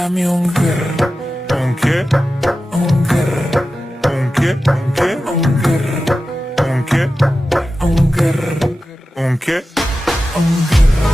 Dame un grr. ¿Un qué? Un grr. ¿Un qué? ¿Un qué? Un grr. ¿Un qué? Un grr. ¿Un qué? Un grr.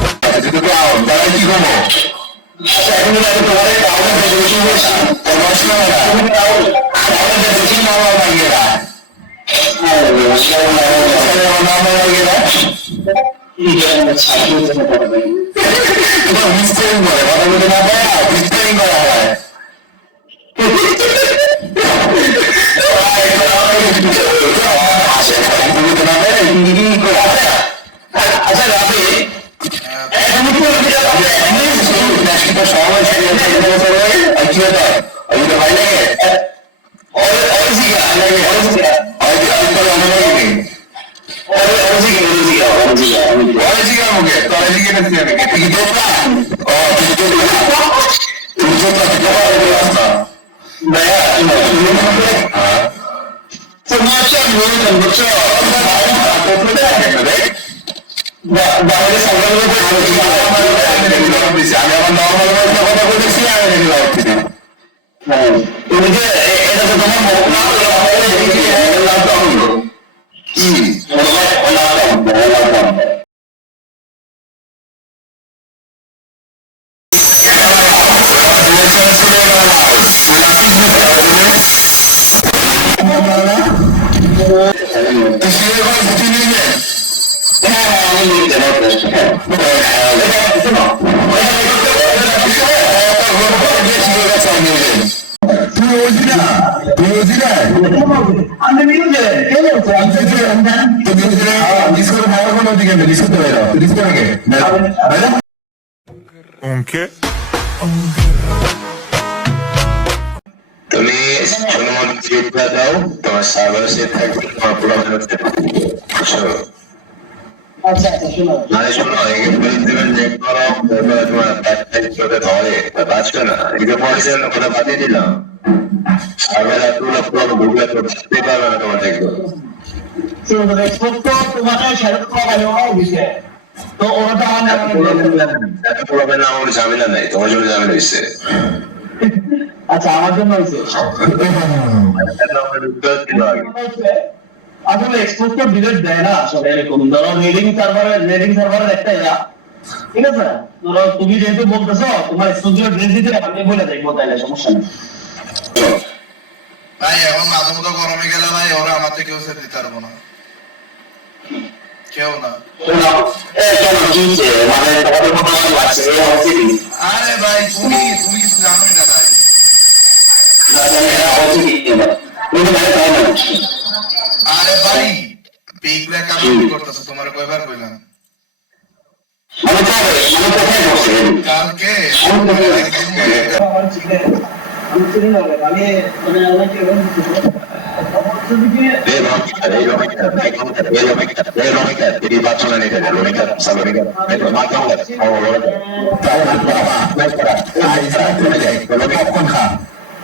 ¿Un qué? Un grr. তুমি শুনুন জিপটা দাও তোমার server সে থাকবে তোমার problem হচ্ছে মানে শোনো একে বলে দেবেন যে করো তারপরে তোমার ব্যাকটাইপ করে ধরে বাঁচবে না একে পড়েছে না কথা বাতিয়ে দিলাম সার্ভার এতগুলো প্রবলেম গুগলে তো বুঝতেই পারবে না তোমার দেখবে এত প্রবলেম না আমার ঝামেলা নাই তোমার জন্য ঝামেলা হয়েছে আচ্ছা আমার জন্য হয়েছে আসলে এক্সপোর্ট তো ডিলেট দেয় না আসলে এরকম ধরো রেডিং সার্ভারের একটা ইয়া ঠিক আছে ধরো তুমি যেহেতু বলতেছো তোমার এক্সপোর্ট ড্রেস দিতে আমি বলে দেখবো তাইলে সমস্যা নেই ভাই এখন মাঝে মতো গরমে গেলে ভাই ওরা আমার থেকেও সেট দিতে পারবো না কেউ না আরে ভাই তুমি কিছু জানোই না ভাই আরে ভাই পিকলে কাজ করতেছো তোমার কয়বার কইলাম কালকে আমি চিনি না আমি মানে আমাকে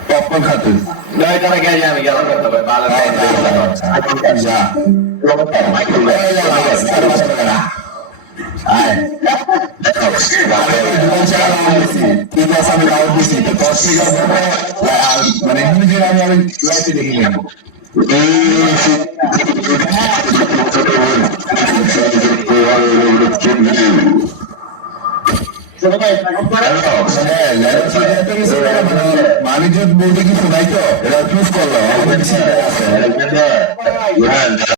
পপকর্ন খাতে নয় তারা গেছে আমি গেলাম করতে হবে ভালো যা মাইকেল মানে নিজের আমি লাইফে দেখি নেব মানুষ বলতে কি শোনাই তো এরা চুজ করলো